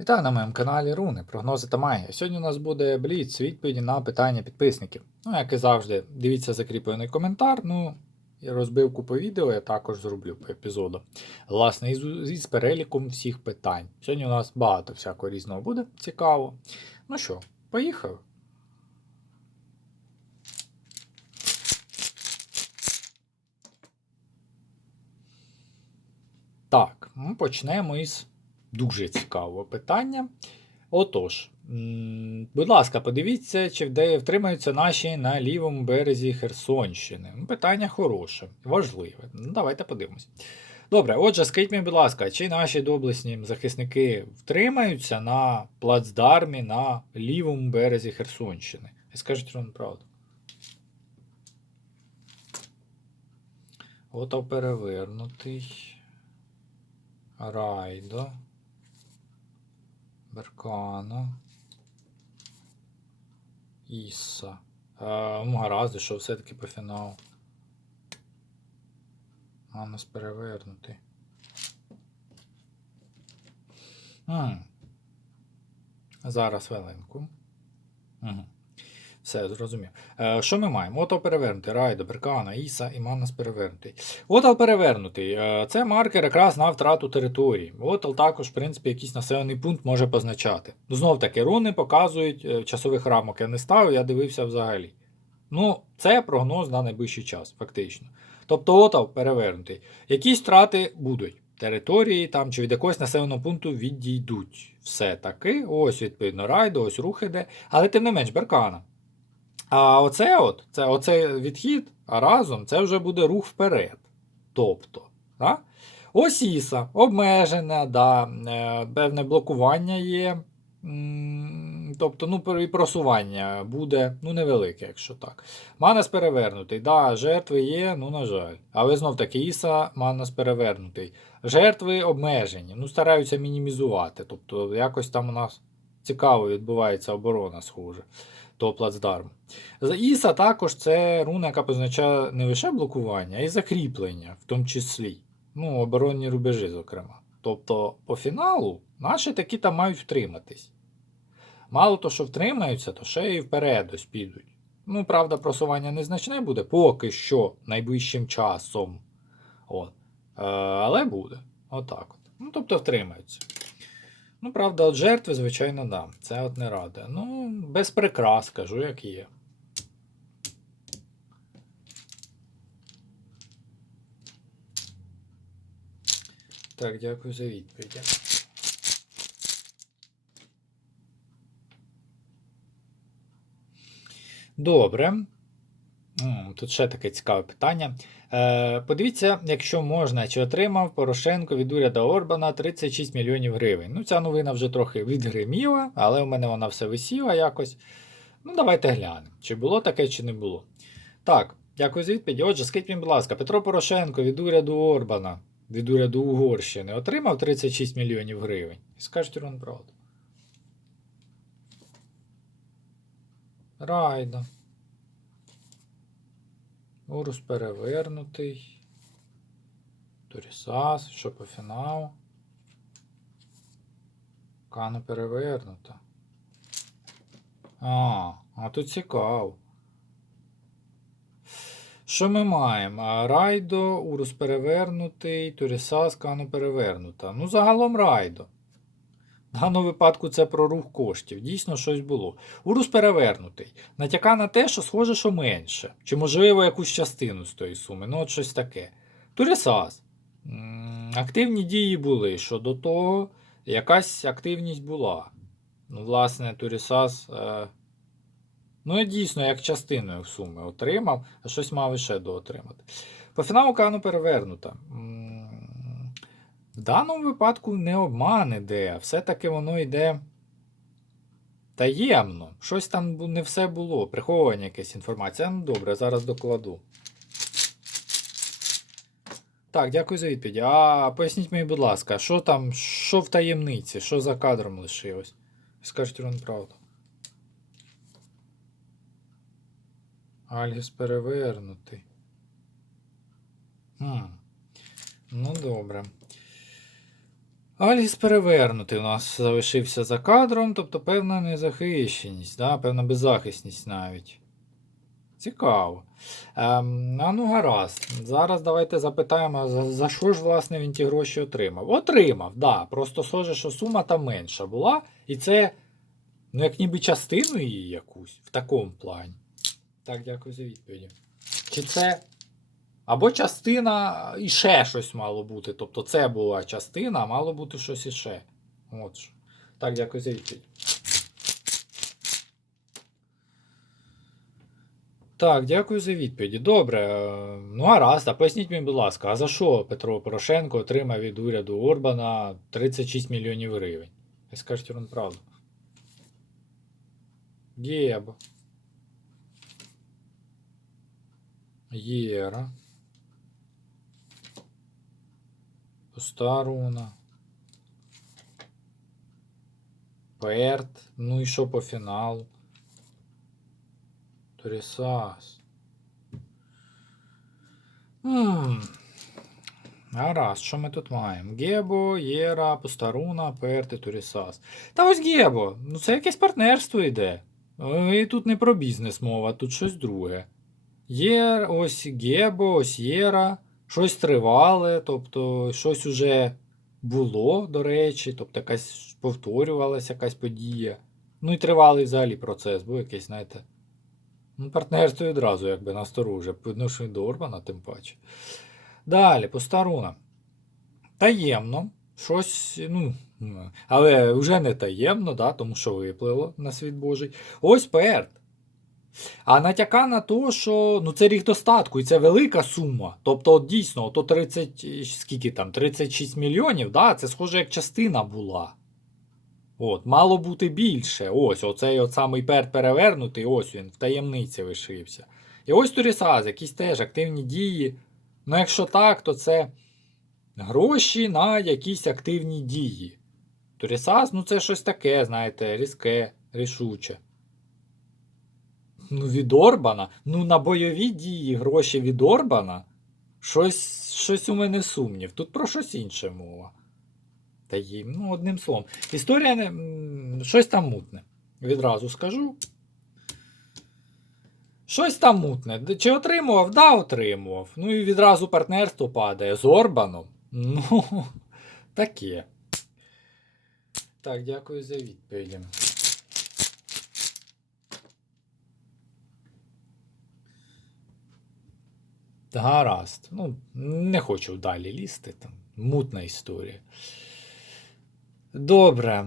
Вітаю на моєму каналі Руни, прогнози та магія. Сьогодні у нас буде бліц відповіді на питання підписників. Ну, як і завжди, дивіться закріплений коментар. Ну, і розбивку по відео я також зроблю по епізоду. Власне, із, із переліком всіх питань. Сьогодні у нас багато всякого різного буде цікаво. Ну що, поїхали. Так, ну, почнемо із дуже цікавого питання. Отож, будь ласка, подивіться, чи вде втримаються наші на лівому березі Херсонщини. Питання хороше, важливе. Ну, давайте подивимось. Добре, отже, скажіть мені, будь ласка, чи наші доблесні захисники втримаються на плацдармі на лівому березі Херсонщини? І скажіть вам правду. Ото перевернутий. Райдо. Беркано. Іса. Е, ну, гаразд, що все-таки по фіналу. А нас перевернути. М. Зараз хвилинку. Угу. Все, зрозумів. Е, що ми маємо? Ото перевернутий. Райдо, Беркана, Іса і Маннас перевернутий. Отал перевернутий. Е, це маркер якраз на втрату території. Отал також, в принципі, якийсь населений пункт може позначати. Ну, знов таки, руни показують е, часових рамок. Я не ставив, я дивився взагалі. Ну, це прогноз на найближчий час, фактично. Тобто, отал перевернутий. Якісь втрати будуть. Території там чи від якогось населеного пункту відійдуть. Все таки. Ось, відповідно, райдо, ось рух іде. Але тим не менш, Беркана. А оце от, це, оцей відхід а разом це вже буде рух вперед. Тобто, да? ось Іса, обмежена, да, е, певне блокування є. Тобто, ну, і просування буде ну, невелике, якщо так. Манас перевернутий. Да, жертви є, ну, на жаль. Але знов таки Іса, Манас перевернутий. Жертви обмежені, ну, стараються мінімізувати. Тобто, якось там у нас цікаво відбувається оборона, схоже, того плацдарму. Іса також це руна, яка позначає не лише блокування, а й закріплення, в тому числі. Ну, оборонні рубежі, зокрема. Тобто, по фіналу наші такі там мають втриматись. Мало то, що втримаються, то ще й вперед підуть. Ну, правда, просування незначне буде поки що найближчим часом. От. Е, але буде. Отак от. Ну, тобто втримаються. Ну, правда, от жертви, звичайно, да. Це от не раде. Ну, без прикрас, кажу, як є. Так, дякую за відповідь. Добре. Тут ще таке цікаве питання. Е, подивіться, якщо можна, чи отримав Порошенко від уряду Орбана 36 мільйонів гривень. Ну, ця новина вже трохи відгриміла, але у мене вона все висіла якось. Ну, давайте глянемо, чи було таке, чи не було. Так, дякую за відповідь. Отже, скажіть мені, будь ласка, Петро Порошенко від уряду Орбана, від уряду Угорщини, отримав 36 мільйонів гривень. І скажіть вам правду. Райда. Урус перевернутий. Турісас, що по фіналу. Кана перевернута. А, а тут цікаво. Що ми маємо? Райдо, Урус перевернутий, Турісас, Кану перевернута. Ну, загалом Райдо. В даному випадку це про рух коштів. Дійсно щось було. Урус перевернутий. Натяка на те, що схоже, що менше. Чи, можливо, якусь частину з тої суми. Ну, от щось таке. Турісас. Активні дії були. Щодо того, якась активність була. Ну, власне, Турісас. Е... Ну, дійсно, як частиною суми отримав, а щось мав іще доотримати. По фіналу Кану перевернута. В даному випадку не обман іде, все-таки воно йде таємно. Щось там не все було, приховування якась інформація. Ну добре, зараз докладу. Так, дякую за відповідь. А поясніть мені, будь ласка, що там, що в таємниці, що за кадром лишилось? Скажіть вам правду. Альгіс перевернутий. Хм. Ну, добре. Аліс перевернутий у нас залишився за кадром, тобто певна незахищеність, да? певна беззахисність навіть. Цікаво. Ем, а ну гаразд. Зараз давайте запитаємо, за, за що ж, власне, він ті гроші отримав. Отримав, да. Просто схоже, що сума там менша була. І це, ну, як ніби частину її якусь в такому плані. Так, дякую за відповіді. Чи це. Або частина і ще щось мало бути. Тобто це була частина, а мало бути щось іще. От що. Так, дякую за відповідь. Так, дякую за відповіді. Добре. е, Ну, гаразд, а поясніть мені, будь ласка, а за що Петро Порошенко отримав від уряду Орбана 36 мільйонів гривень? Ви скажете вам правду. Геб. Єра. Пуста руна. Перт. Ну і що по фіналу? Торісас. Гаразд, що ми тут маємо? Гебо, Єра, Пустаруна, Перт Турісас. Та ось Гебо. Ну це якесь партнерство йде. Е, І тут не про бізнес мова, тут щось друге. Є ось Гебо, ось Єра, щось тривале, тобто щось уже було, до речі, тобто якась повторювалася якась подія. Ну і тривалий взагалі процес, був якийсь, знаєте. Ну, партнерство відразу, якби настороже, по відношенню до Орбана, тим паче. Далі, постаруна. Таємно. Щось, ну, але вже не таємно, да, тому що виплило на світ Божий. Ось Перт. А натяка на те, що ну, це рік достатку, і це велика сума. Тобто, от дійсно, то 30, скільки там, 36 мільйонів, да, це схоже, як частина була. От, мало бути більше. Ось, оцей от самий перт перевернутий, ось він в таємниці лишився. І ось Турісаз, якісь теж активні дії. Ну, якщо так, то це гроші на якісь активні дії. Турісаз, ну це щось таке, знаєте, різке, рішуче. Ну, від Орбана. Ну, на бойові дії гроші від Орбана. Щось, щось у мене сумнів. Тут про щось інше мова. Та їм, ну, одним словом. Історія не, щось там мутне. Відразу скажу. Щось там мутне. Чи отримував? Да, отримував. Ну і відразу партнерство падає з Орбаном. Ну, таке. Так, дякую за відповіді. Гаразд. Ну, не хочу далі лізти. Там мутна історія. Добре.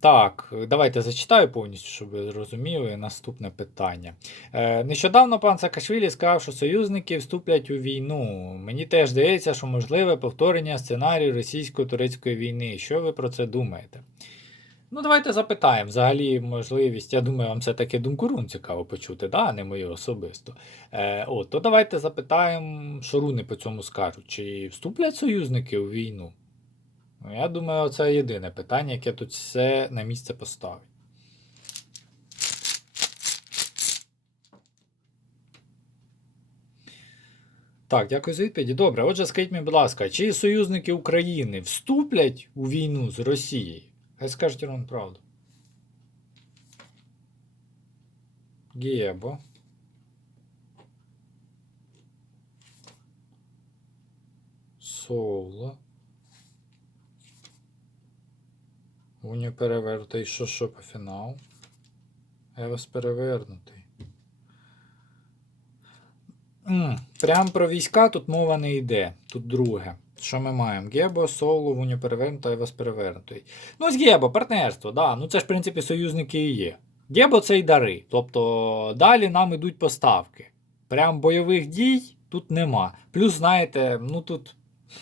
Так, давайте зачитаю повністю, щоб ви зрозуміли. Наступне питання. Е, нещодавно пан Саакашвілі сказав, що союзники вступлять у війну. Мені теж здається, що можливе повторення сценарію російсько-турецької війни. Що ви про це думаєте? Ну, давайте запитаємо. Взагалі, можливість, я думаю, вам все-таки думку рун цікаво почути, да? а не мою особисто. Е, от, то давайте запитаємо, що руни по цьому скажуть. Чи вступлять союзники у війну? Ну, Я думаю, це єдине питання, яке тут все на місце поставить. Так, дякую за відповіді. Добре, отже, скажіть мені, будь ласка, чи союзники України вступлять у війну з Росією? Хай скажуть вам правду. Гєбо. Соло. Унію перевернутий. Що що по фіналу? Евес перевернутий. Прям про війська тут мова не йде. Тут друге. Що ми маємо? Гебо, Соло, Вуню перевернуто, Евес перевернутий. Ну, з Гебо, партнерство, да. Ну це ж, в принципі, союзники і є. Гебо це й дари. Тобто далі нам ідуть поставки. Прям бойових дій тут нема. Плюс, знаєте, ну тут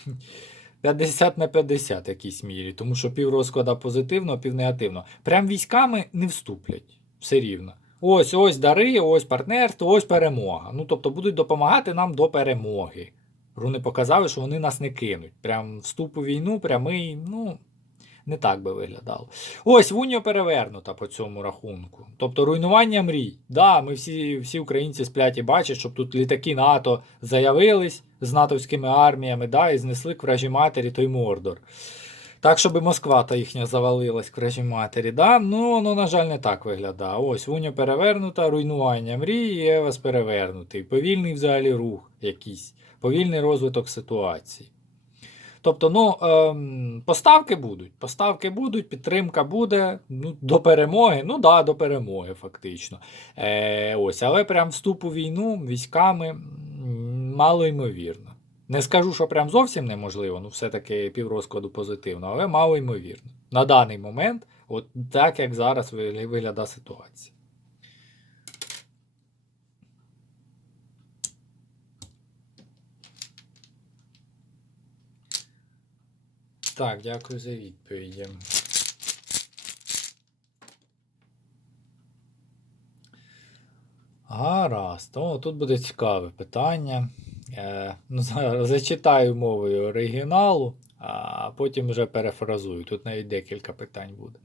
50 на 50 в якійсь мірі, тому що пів розклада позитивно, пів негативно. Прям військами не вступлять. Все рівно. Ось ось дари, ось партнерство, ось перемога. Ну тобто будуть допомагати нам до перемоги. Руни показали, що вони нас не кинуть. Прям вступ у війну, прямий, ну, не так би виглядало. Ось Вуньо перевернута по цьому рахунку. Тобто руйнування мрій. Да, ми всі, всі українці сплять і бачать, щоб тут літаки НАТО заявились з натовськими арміями, да, і знесли к вражі матері той Мордор. Так, щоб Москва та їхня завалилась к режим матері, да? ну воно, на жаль, не так виглядає. Ось Уня перевернута, руйнування мрії, Евас перевернутий. Повільний взагалі рух якийсь, повільний розвиток ситуації. Тобто, ну, ем, поставки будуть. Поставки будуть, підтримка буде ну, до перемоги. Ну да, до перемоги, фактично. Е, ось, але прям вступ у війну військами мало ймовірно. Не скажу, що прям зовсім неможливо, ну все-таки піврозкладу позитивно, але мало ймовірно. На даний момент, от так як зараз ви- виглядає ситуація. Так, дякую за відповіді. Гаразд. О, тут буде цікаве питання. Е, ну, зачитаю мовою оригіналу, а потім вже перефразую. Тут навіть декілька питань буде.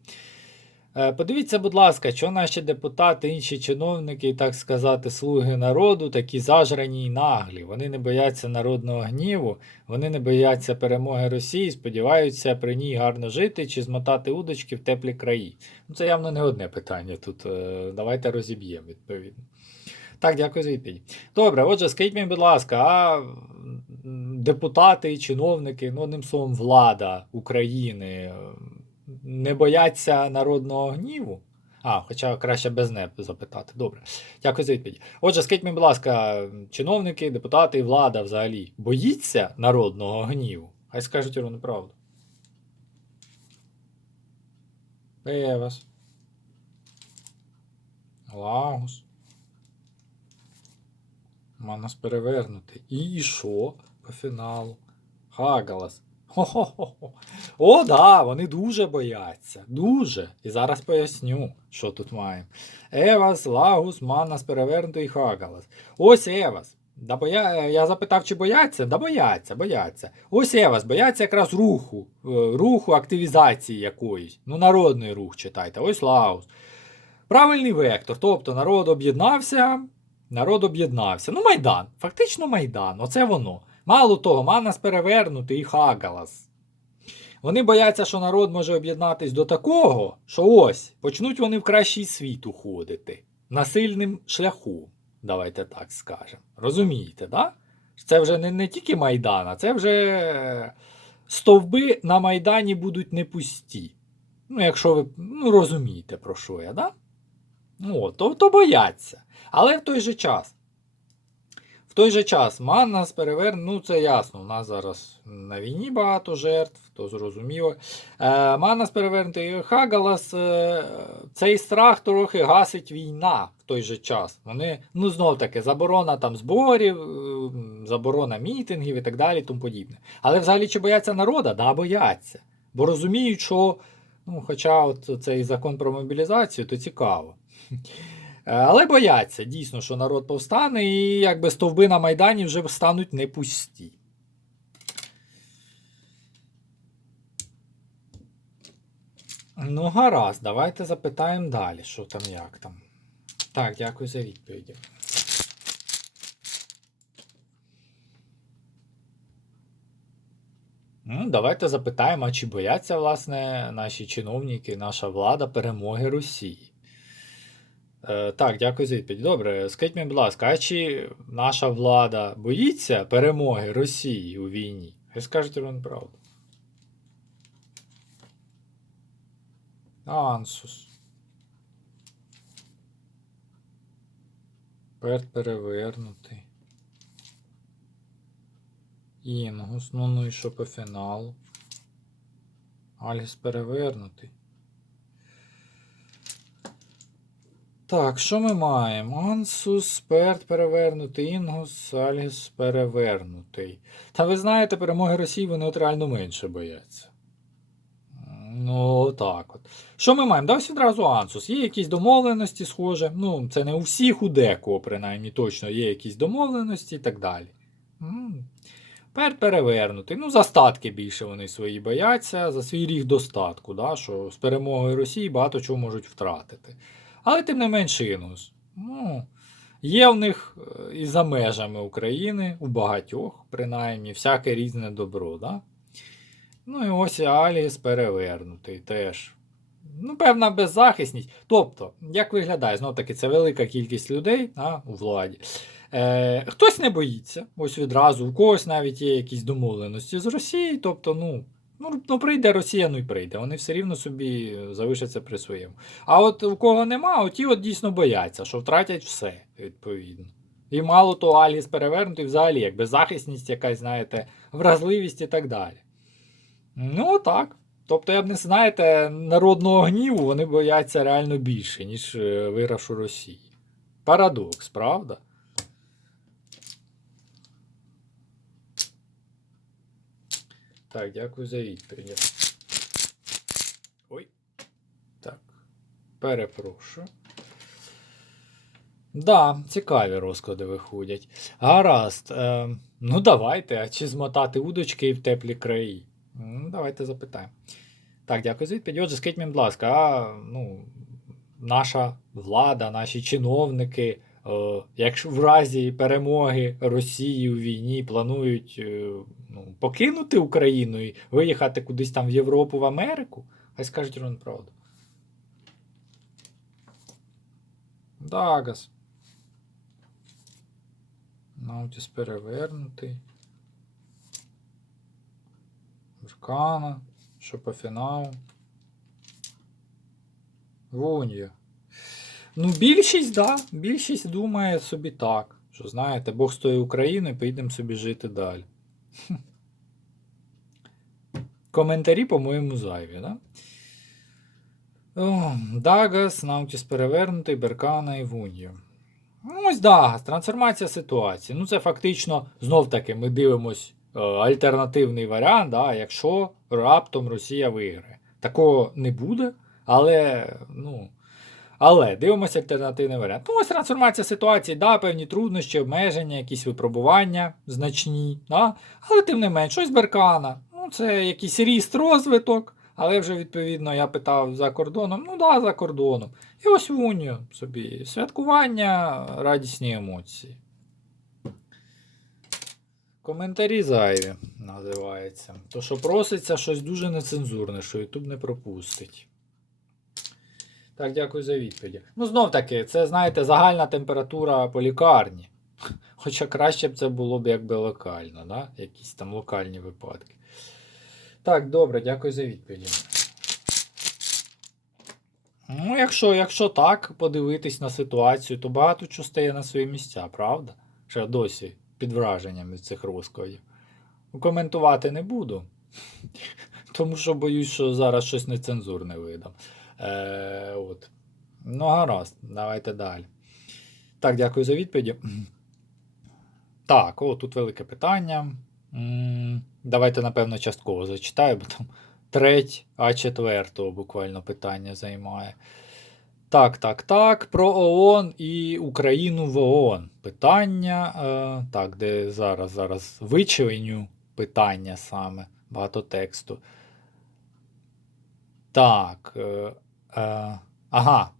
Е, Подивіться, будь ласка, що наші депутати, інші чиновники, так сказати, слуги народу, такі зажрані й наглі. Вони не бояться народного гніву, вони не бояться перемоги Росії, сподіваються при ній гарно жити чи змотати удочки в теплі краї. Ну, це явно не одне питання тут. е, Давайте розіб'ємо відповідно. Так, дякую за відповідь. Добре, отже, скажіть мені, будь ласка, а депутати чиновники, ну, одним словом, влада України не бояться народного гніву? А, хоча краще без не запитати. Добре. Дякую за відповідь. Отже, скажіть мені, будь ласка, чиновники, депутати і влада взагалі боїться народного гніву? Хай скажуть ровно правду. Евас. Лагус. Манас перевернутий. І що по фіналу? Хагалас. Хо-хо-хо. О, да, вони дуже бояться. Дуже. І зараз поясню, що тут маємо. Евас, Лагус, Манас перевернутий і Хагалас. Ось Евас. Да боя... Я запитав, чи бояться? Да бояться, бояться. Ось Евас, бояться якраз руху, е, руху активізації якоїсь. Ну, народний рух читайте. Ось Лагус. Правильний вектор. Тобто народ об'єднався, народ об'єднався. Ну, Майдан. Фактично Майдан. Оце воно. Мало того, Манас перевернутий і Хагалас. Вони бояться, що народ може об'єднатись до такого, що ось почнуть вони в кращий світ уходити. Насильним шляху. Давайте так скажемо. Розумієте, да? Це вже не, не тільки Майдан, а це вже е, стовби на Майдані будуть не пусті. Ну, якщо ви ну, розумієте, про що я, да? Ну, то, то бояться. Але в той же час. Той же час Маннас переверне, ну це ясно. У нас зараз на війні багато жертв, то зрозуміло. Е, Маннас перевернутий Хагалас, е, цей страх трохи гасить війна в той же час. Вони, ну знов таки, заборона там зборів, е, заборона мітингів і так далі, тому подібне. Але взагалі чи бояться народа? Да, бояться. Бо розуміють, що, ну, хоча от цей закон про мобілізацію, то цікаво. Е, Але бояться дійсно, що народ повстане, і якби стовби на Майдані вже стануть не пусті. Ну, гаразд, давайте запитаємо далі, що там, як там. Так, дякую за відповіді. Ну, давайте запитаємо, а чи бояться, власне, наші чиновники, наша влада перемоги Росії. Е, так, дякую за відповідь. Добре, скажіть мені, будь ласка, а чи наша влада боїться перемоги Росії у війні? Хай скажете вам правду. Ансус. Перт перевернутий. Інгус. Ну, ну і що по фіналу? Альгіс перевернутий. Так, що ми маємо? Ансус, Перт перевернутий, Інгус, Альгіс перевернутий. Та ви знаєте, перемоги Росії вони от реально менше бояться. Ну, так от. Що ми маємо? Да ось відразу Ансус. Є якісь домовленості, схоже. Ну, це не у всіх, у декого, принаймні, точно є якісь домовленості і так далі. Перт перевернутий. Ну, за статки більше вони свої бояться, за свій ріг достатку, да, що з перемогою Росії багато чого можуть втратити. Але тим не менш інус. Ну, є в них е, і за межами України, у багатьох, принаймні, всяке різне добро. Да? Ну і ось Аліс перевернутий теж. Ну, певна беззахисність. Тобто, як виглядає, знов таки, це велика кількість людей а, у владі. Е, хтось не боїться, ось відразу, у когось навіть є якісь домовленості з Росією. Тобто, ну, ну, ну прийде Росія, ну і прийде. Вони все рівно собі залишаться при своєму. А от у кого нема, оті от дійсно бояться, що втратять все, відповідно. І мало того, Аліс перевернутий взагалі, як беззахисність, якась, знаєте, вразливість і так далі. Ну, так. Тобто, я б не знаєте, народного гніву вони бояться реально більше, ніж е, виграшу Росії. Парадокс, правда? Так, дякую за відповідь. Ой. Так. Перепрошую. Да, цікаві розклади виходять. Гаразд. Е, ну, давайте. А чи змотати удочки в теплі краї? Ну, давайте запитаємо. Так, дякую за відповідь. Отже, скажіть мені, будь ласка, а ну, наша влада, наші чиновники, е, якщо в разі перемоги Росії у війні планують е, ну, покинути Україну і виїхати кудись там в Європу, в Америку, хай скажуть Рон правду. Дагас. Наутіс перевернутий. Веркана. Що по фіналу? Вунья. Ну, більшість, да. Більшість думає собі так. Що знаєте, Бог з тої України, поїдемо собі жити далі. Коментарі, по-моєму, зайві, да? Дагас, Наутіс перевернутий, Беркана і Вунья. Ну, ось Дагас, трансформація ситуації. Ну, це фактично, знов таки, ми дивимось е, альтернативний варіант, да, якщо раптом Росія виграє. Такого не буде, але, ну. Але дивимося альтернативний варіант. Ну, ось трансформація ситуації, да, певні труднощі, обмеження, якісь випробування значні. Да? Але тим не менш, щось Беркана. Ну, це якийсь ріст розвиток, але вже відповідно я питав за кордоном. Ну да, за кордоном. І ось Вуньо собі. Святкування, радісні емоції. Коментарі зайві називається. То, що проситься щось дуже нецензурне, що YouTube не пропустить. Так, дякую за відповіді. Ну, знов таки, це, знаєте, загальна температура по лікарні. Хоча краще б це було б якби локально, да? якісь там локальні випадки. Так, добре, дякую за відповіді. Ну, якщо, якщо так подивитись на ситуацію, то багато чого стає на свої місця, правда? Ще досі під враженням від цих розкладів. Ну, Коментувати не буду. Тому що боюсь, що зараз щось нецензурне видам. Е, от. Ну, гаразд, давайте далі. Так, дякую за відповіді. Так, о, тут велике питання. Давайте, напевно, частково зачитаю, бо там треть, а четвертого буквально питання займає. Так, так, так. Про ООН і Україну в ООН. Питання. Е, так, де зараз, зараз вичленю питання саме. Багато тексту. Так. Е, ага.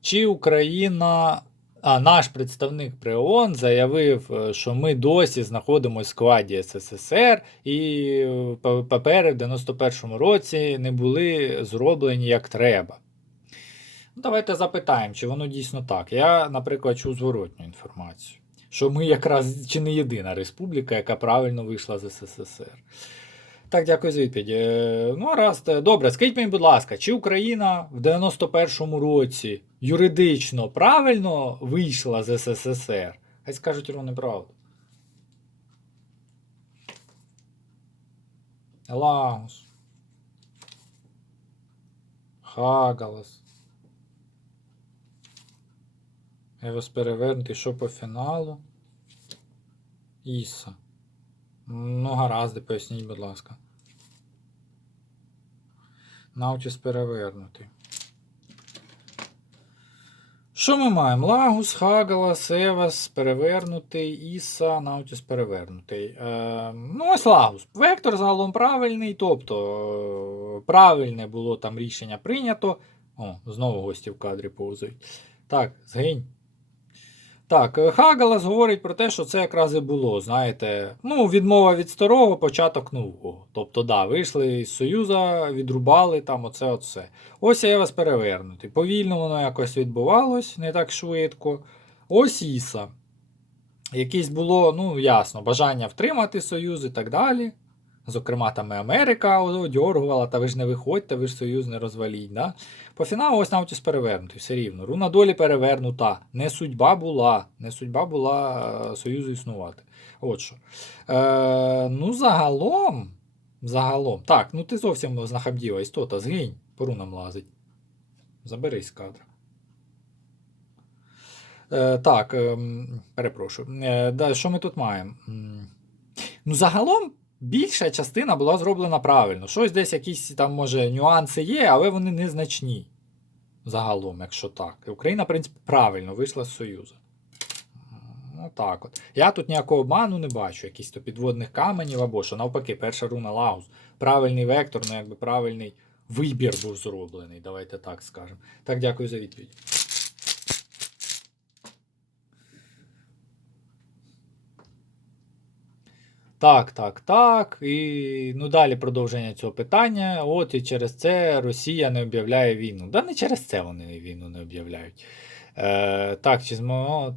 Чи Україна. А наш представник при ООН заявив, е, що ми досі знаходимося в складі СССР, і е, папери в 91-му році не були зроблені як треба. Ну, Давайте запитаємо, чи воно дійсно так. Я, наприклад, чув зворотню інформацію, що ми якраз чи не єдина республіка, яка правильно вийшла з СССР. Так, дякую за відповідь. Е, Ну, раз, добре, скажіть мені, будь ласка, чи Україна в 91-му році юридично правильно вийшла з СССР? Хай скажуть ровно правду. Лагус. Хагалас. Евос перевернутий, що по фіналу? Іса. Ну, гаразд, поясніть, будь ласка. Наутіс перевернутий. Що ми маємо? Лагус, Хагалас, Евас, перевернутий, Іса, Наутіс перевернутий. Е, ну, ось Лагус. Вектор загалом правильний, тобто е, правильне було там рішення прийнято. О, знову гості в кадрі повзають. Так, згинь. Так, е, Хагалас говорить про те, що це якраз і було, знаєте, ну, відмова від старого, початок нового. Тобто, да, вийшли із Союза, відрубали там оце оце. Ось я вас перевернутий. Повільно воно якось відбувалось, не так швидко. Ось Іса. Якесь було, ну, ясно, бажання втримати Союз і так далі. Зокрема, там і Америка одьоргувала, та ви ж не виходьте, ви ж Союз не розваліть. Да? По фіналу ось Навтіс перевернутий, все рівно. Руна долі перевернута. Не судьба була. Не судьба була е, Союзу існувати. От що. Е, ну, загалом. Загалом. Так, ну ти зовсім знахабділа істота, згинь, по рунам лазить. Заберись з кадра. Е, так, ем, перепрошую. Е, да, що ми тут маємо? Ну, загалом більша частина була зроблена правильно. Щось десь якісь там, може, нюанси є, але вони незначні. Загалом, якщо так. Україна, в принципі, правильно вийшла з Союзу. Ну так от. Я тут ніякого обману не бачу, якісь то підводних каменів або що. Навпаки, перша руна Лагус. Правильний вектор, ну якби правильний вибір був зроблений, давайте так скажемо. Так, дякую за відповідь. Так, так, так. І ну далі продовження цього питання. От і через це Росія не об'являє війну. Да не через це вони війну не об'являють. Е, так, чи змогло.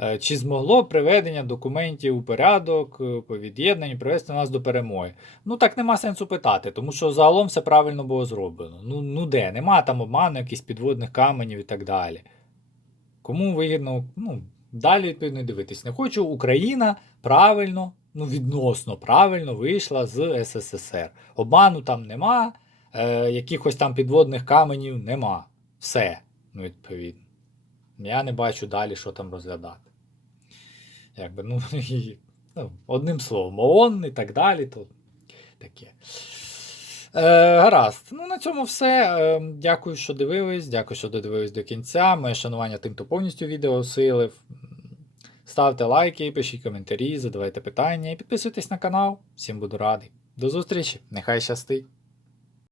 Е, Чи змогло приведення документів у порядок е, по від'єднанню привести нас до перемоги? Ну так нема сенсу питати, тому що загалом все правильно було зроблено. Ну, ну де? Нема там обману, якихось підводних каменів і так далі. Кому вигідно, ну, далі відповідно дивитись. Не хочу, Україна правильно, ну відносно правильно вийшла з СССР. Обману там нема, е, якихось там підводних каменів нема. Все, ну, відповідно. Я не бачу далі, що там розглядати. Якби, ну, і, ну, одним словом, ООН і так далі, то таке. Е, гаразд. Ну, на цьому все. Е, дякую, що дивились. Дякую, що додивились до кінця. Моє шанування тим, хто повністю відео осилив. Ставте лайки, пишіть коментарі, задавайте питання і підписуйтесь на канал. Всім буду радий. До зустрічі! Нехай щастить!